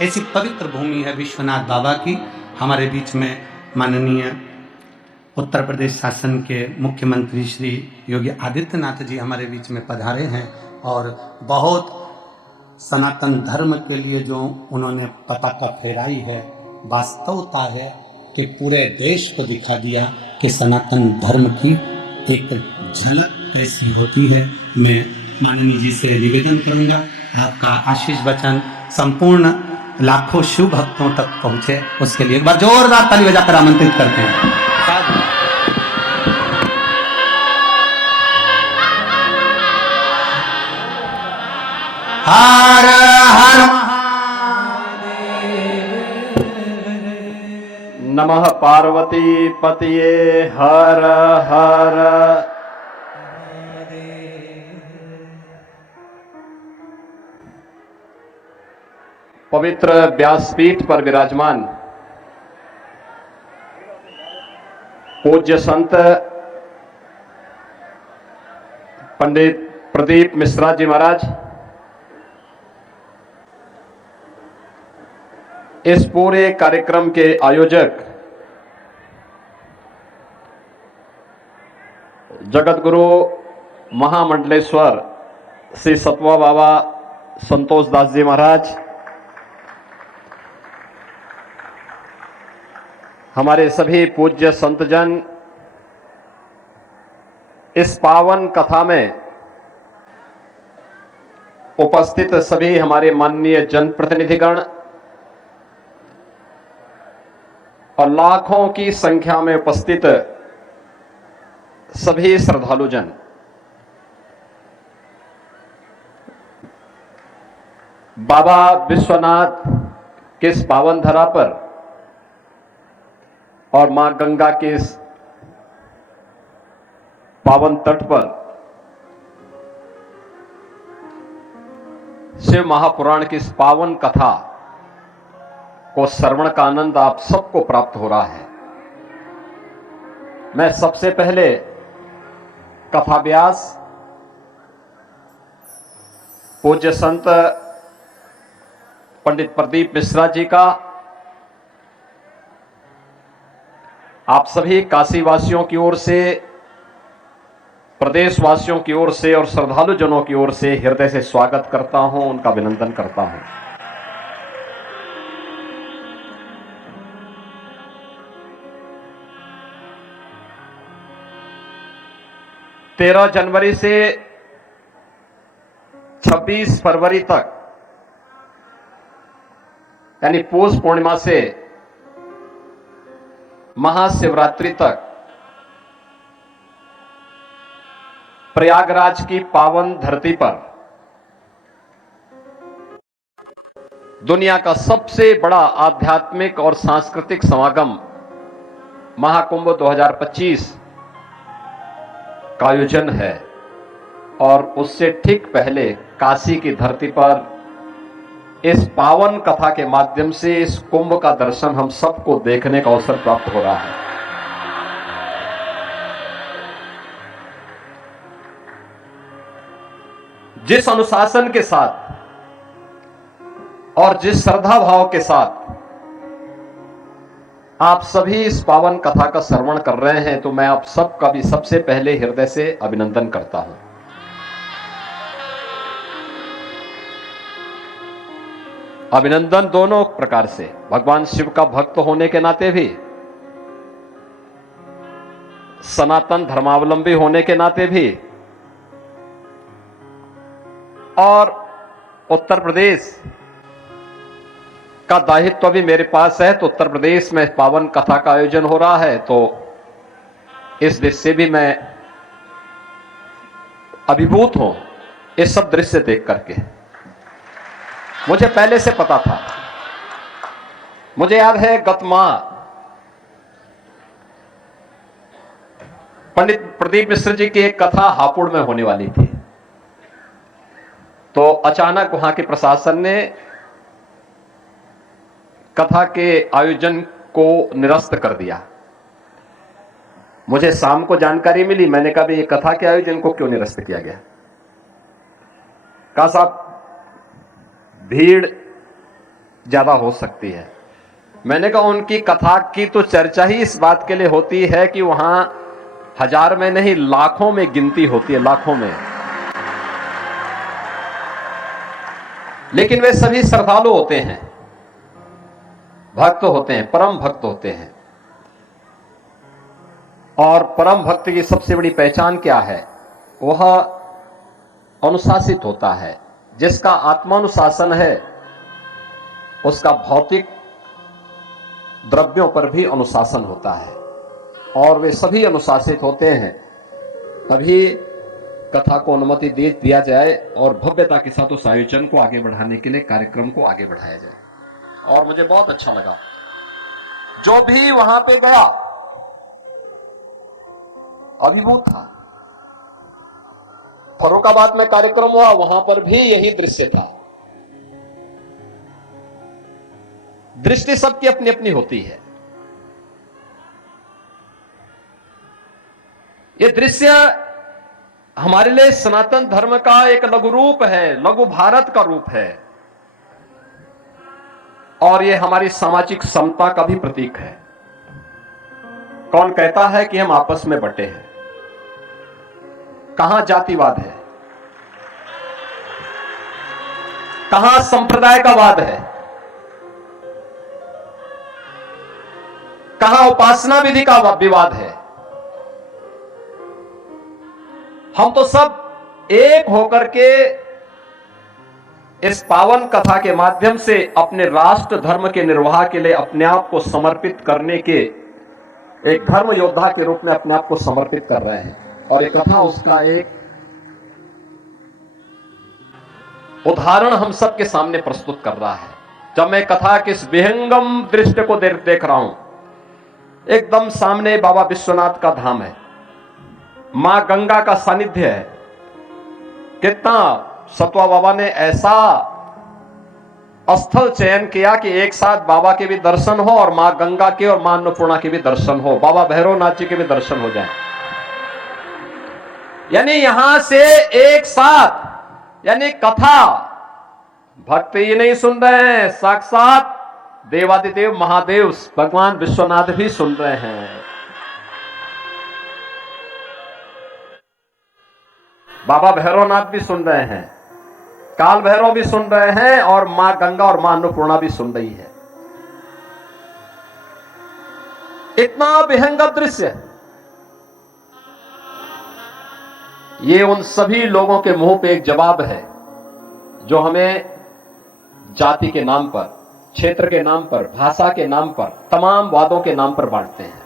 ऐसी पवित्र भूमि है विश्वनाथ बाबा की। हमारे बीच में माननीय उत्तर प्रदेश शासन के मुख्यमंत्री श्री योगी आदित्यनाथ जी हमारे बीच में पधारे हैं और बहुत सनातन धर्म के लिए जो उन्होंने पताका फहराई है, वास्तवता है कि पूरे देश को दिखा दिया कि सनातन धर्म की एक झलक कैसी होती है। मैं माननीय जी से निवेदन करूंगा आपका आशीष वचन संपूर्ण लाखों शिव भक्तों तक पहुंचे, उसके लिए एक बार जोरदार ताली बजाकर आमंत्रित करते हैं। हर हर नमः पार्वती पतिये हर हर। पवित्र व्यासपीठ पर विराजमान पूज्य संत पंडित प्रदीप मिश्रा जी महाराज, इस पूरे कार्यक्रम के आयोजक जगत गुरु महामंडलेश्वर श्री सतवा बाबा संतोष दास जी महाराज, हमारे सभी पूज्य संतजन, इस पावन कथा में उपस्थित सभी हमारे माननीय जनप्रतिनिधिगण और लाखों की संख्या में उपस्थित सभी श्रद्धालुजन, बाबा विश्वनाथ के इस पावन धरा पर और मां गंगा के इस पावन तट पर शिव महापुराण की इस पावन कथा को श्रवण का आनंद आप सबको प्राप्त हो रहा है। मैं सबसे पहले कथा व्यास पूज्य संत पंडित प्रदीप मिश्रा जी का आप सभी काशी वासियों की ओर से, प्रदेश वासियों की ओर से और श्रद्धालु जनों की ओर से हृदय से स्वागत करता हूं, उनका अभिनंदन करता हूं। तेरह जनवरी से 26 फरवरी तक, यानी पौष पूर्णिमा से महाशिवरात्रि तक प्रयागराज की पावन धरती पर दुनिया का सबसे बड़ा आध्यात्मिक और सांस्कृतिक समागम महाकुंभ 2025 का आयोजन है। और उससे ठीक पहले काशी की धरती पर इस पावन कथा के माध्यम से इस कुंभ का दर्शन हम सबको देखने का अवसर प्राप्त हो रहा है। जिस अनुशासन के साथ और जिस श्रद्धा भाव के साथ आप सभी इस पावन कथा का श्रवण कर रहे हैं, तो मैं आप सबका भी सबसे पहले हृदय से अभिनंदन करता हूं। अभिनंदन दोनों प्रकार से, भगवान शिव का भक्त होने के नाते भी, सनातन धर्मावलंबी होने के नाते भी, और उत्तर प्रदेश का दायित्व भी मेरे पास है। तो उत्तर प्रदेश में पावन कथा का आयोजन हो रहा है, तो इस दृश्य से भी मैं अभिभूत हूं, इस सब दृश्य देख करके। मुझे पहले से पता था, मुझे याद है गत माह पंडित प्रदीप मिश्र जी की एक कथा हापुड़ में होने वाली थी, तो अचानक वहां के प्रशासन ने कथा के आयोजन को निरस्त कर दिया। मुझे शाम को जानकारी मिली, मैंने कहा ये कथा के आयोजन को क्यों निरस्त किया गया। कहा साहब भीड़ ज्यादा हो सकती है। मैंने कहा उनकी कथा की तो चर्चा ही इस बात के लिए होती है कि वहां हजार में नहीं लाखों में गिनती होती है, लाखों में। लेकिन वे सभी श्रद्धालु होते हैं, भक्त होते हैं, परम भक्त होते हैं। और परम भक्त की सबसे बड़ी पहचान क्या है? वह अनुशासित होता है। जिसका आत्मानुशासन है उसका भौतिक द्रव्यों पर भी अनुशासन होता है, और वे सभी अनुशासित होते हैं। तभी कथा को अनुमति दे दिया जाए और भव्यता के साथ उस आयोजन को आगे बढ़ाने के लिए कार्यक्रम को आगे बढ़ाया जाए। और मुझे बहुत अच्छा लगा, जो भी वहां पे गया अभिभूत था। फर्रुखाबाद में कार्यक्रम हुआ, वहां पर भी यही दृश्य था। दृष्टि सबकी अपनी अपनी होती है। यह दृश्य हमारे लिए सनातन धर्म का एक लघु रूप है, लघु भारत का रूप है, और यह हमारी सामाजिक समता का भी प्रतीक है। कौन कहता है कि हम आपस में बंटे हैं? कहां जातिवाद है, कहां संप्रदाय का वाद है, कहां उपासना विधि का विवाद है? हम तो सब एक होकर के इस पावन कथा के माध्यम से अपने राष्ट्र धर्म के निर्वाह के लिए अपने आप को समर्पित करने के एक धर्म योद्धा के रूप में अपने आप को समर्पित कर रहे हैं। और एक कथा उसका एक उदाहरण हम सबके सामने प्रस्तुत कर रहा है। जब मैं कथा के इस विहंगम दृश्य को देख रहा हूं, एकदम सामने बाबा विश्वनाथ का धाम है, मां गंगा का सानिध्य है। कितना सतवा बाबा ने ऐसा स्थल चयन किया कि एक साथ बाबा के भी दर्शन हो और मां गंगा के और मां अन्नपूर्णा के भी दर्शन हो, बाबा भैरवनाथ जी के भी दर्शन हो जाए। यानी यहां से एक साथ, यानी कथा भक्त ही नहीं सुन रहे हैं, साक्षात देवादिदेव महादेव भगवान विश्वनाथ भी सुन रहे हैं, बाबा भैरवनाथ भी सुन रहे हैं, काल भैरव भी सुन रहे हैं, और मां गंगा और मां अन्नपूर्णा भी सुन रही है। इतना विहंगम दृश्य, ये उन सभी लोगों के मुंह पे एक जवाब है जो हमें जाति के नाम पर, क्षेत्र के नाम पर, भाषा के नाम पर, तमाम वादों के नाम पर बांटते हैं।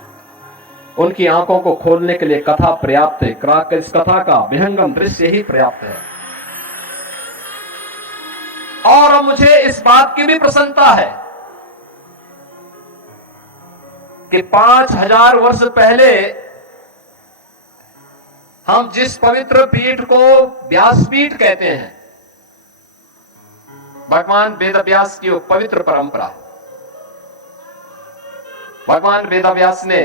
उनकी आंखों को खोलने के लिए कथा पर्याप्त है, इस कथा का विहंगम दृश्य ही पर्याप्त है। और मुझे इस बात की भी प्रसन्नता है कि 5000 वर्ष पहले हम जिस पवित्र पीठ को व्यासपीठ कहते हैं, भगवान वेदव्यास की वो पवित्र परंपरा, भगवान वेदव्यास ने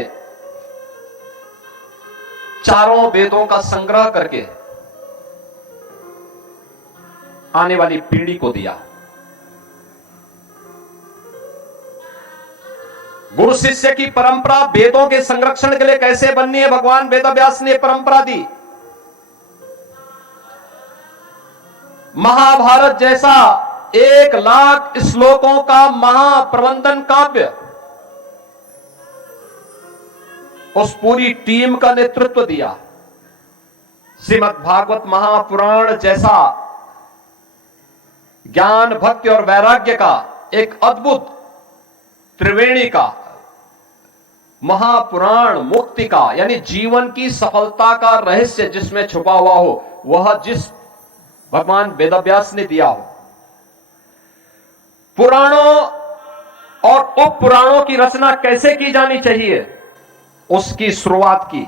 चारों वेदों का संग्रह करके आने वाली पीढ़ी को दिया। गुरु शिष्य की परंपरा वेदों के संरक्षण के लिए कैसे बननी है, भगवान वेदव्यास ने परंपरा दी। महाभारत जैसा 1,00,000 श्लोकों का महाप्रबंधन काव्य, उस पूरी टीम का नेतृत्व दिया। श्रीमद् भागवत महापुराण जैसा ज्ञान, भक्ति और वैराग्य का एक अद्भुत त्रिवेणी का महापुराण, मुक्ति का, यानी जीवन की सफलता का रहस्य जिसमें छुपा हुआ हो, वह जिस भगवान वेदव्यास ने दिया हो। पुराणों और उप पुराणों की रचना कैसे की जानी चाहिए, उसकी शुरुआत की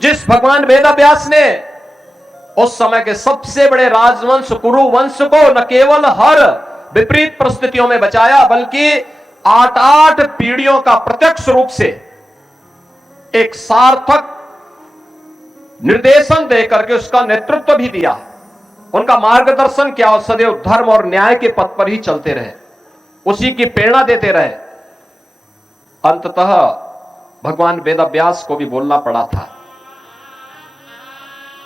जिस भगवान वेदव्यास ने उस समय के सबसे बड़े राजवंश कुरु वंश को न केवल हर विपरीत परिस्थितियों में बचाया, बल्कि 8 पीढ़ियों का प्रत्यक्ष रूप से एक सार्थक निर्देशन देकर के उसका नेतृत्व भी दिया। उनका मार्गदर्शन किया और सदैव धर्म और न्याय के पथ पर ही चलते रहे, उसी की प्रेरणा देते रहे। अंततः भगवान वेदव्यास को भी बोलना पड़ा था।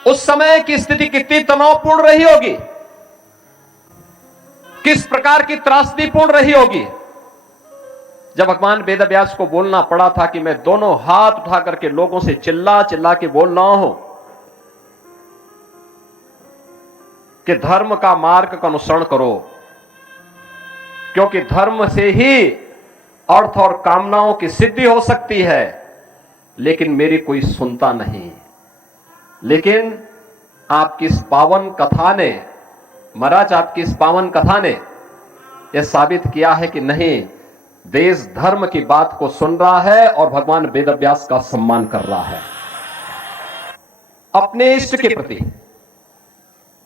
उस समय की स्थिति कितनी तनावपूर्ण रही होगी, किस प्रकार की त्रासदीपूर्ण रही होगी, जब भगवान वेदव्यास को बोलना पड़ा था कि मैं दोनों हाथ उठा करके लोगों से चिल्ला चिल्ला के बोल रहा हूं कि धर्म का मार्ग का अनुसरण करो, क्योंकि धर्म से ही अर्थ और कामनाओं की सिद्धि हो सकती है। लेकिन मेरी कोई सुनता नहीं। लेकिन आपकी इस पावन कथा ने, महाराज आपकी इस पावन कथा ने यह साबित किया है कि नहीं, देश धर्म की बात को सुन रहा है और भगवान वेदव्यास का सम्मान कर रहा है। अपने इष्ट के प्रति,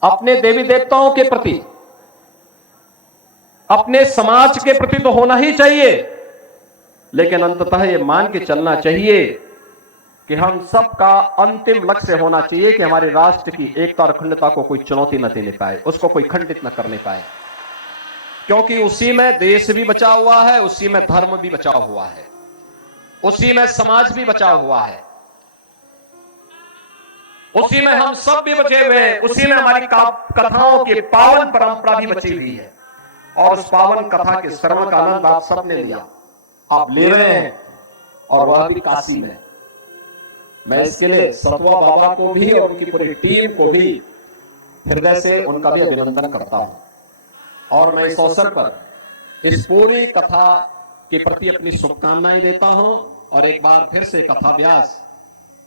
अपने देवी देवताओं के प्रति, अपने समाज के प्रति तो होना ही चाहिए, लेकिन अंततः यह मान के चलना चाहिए कि हम सबका अंतिम लक्ष्य होना चाहिए कि हमारे राष्ट्र की एकता और अखंडता को कोई चुनौती न देने पाए, उसको कोई खंडित न करने पाए, क्योंकि उसी में देश भी बचा हुआ है, उसी में धर्म भी बचा हुआ है, उसी में समाज भी बचा हुआ है, उसी में हम सब भी बचे हुए हैं, उसी में हमारी कथाओं की पावन परंपरा भी बची हुई है। और उस पावन कथा के श्रवण का आनंद आप सबने लिया, आप ले रहे हैं, और वह भी काशी में। मैं इसके लिए सतवा बाबा को भी और उनकी पूरी टीम को भी हृदय से उनका भी अभिनंदन करता हूं। और मैं इस अवसर पर इस पूरी कथा के प्रति अपनी शुभकामनाएं देता हूं, और एक बार फिर से कथा व्यास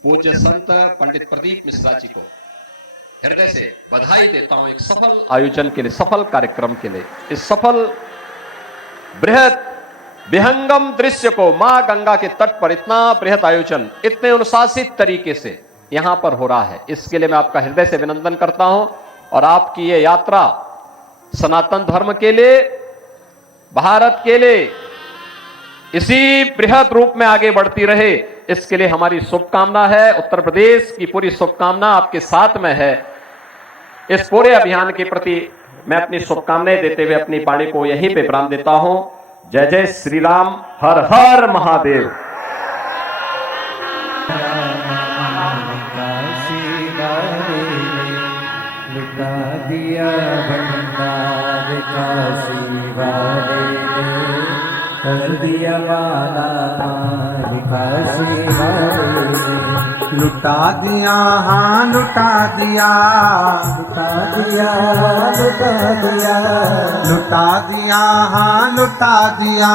पूज्य संत पंडित प्रदीप मिश्रा जी को हृदय से बधाई देता हूं एक सफल आयोजन के लिए, सफल कार्यक्रम के लिए। इस सफल बृहद विहंगम दृश्य को मां गंगा के तट पर इतना बृहद आयोजन इतने अनुशासित तरीके से यहां पर हो रहा है, इसके लिए मैं आपका हृदय से अभिनंदन करता हूं। और आपकी ये यात्रा सनातन धर्म के लिए, भारत के लिए इसी बृहद रूप में आगे बढ़ती रहे, इसके लिए हमारी शुभकामना है। उत्तर प्रदेश की पूरी शुभकामना आपके साथ में है। इस पूरे अभियान के प्रति मैं अपनी शुभकामनाएं देते हुए अपनी वाणी को यहीं पे विराम देता हूं। जय जय श्री राम, हर हर महादेव। लुटा दिया भंडार काशी वाले ने, कर दिया वाला मार काशी वाले ने। लुटा दिया, हाँ लुटा दिया, लुटा दिया, लुटा दिया, लुटा दिया, हाँ लुटा दिया।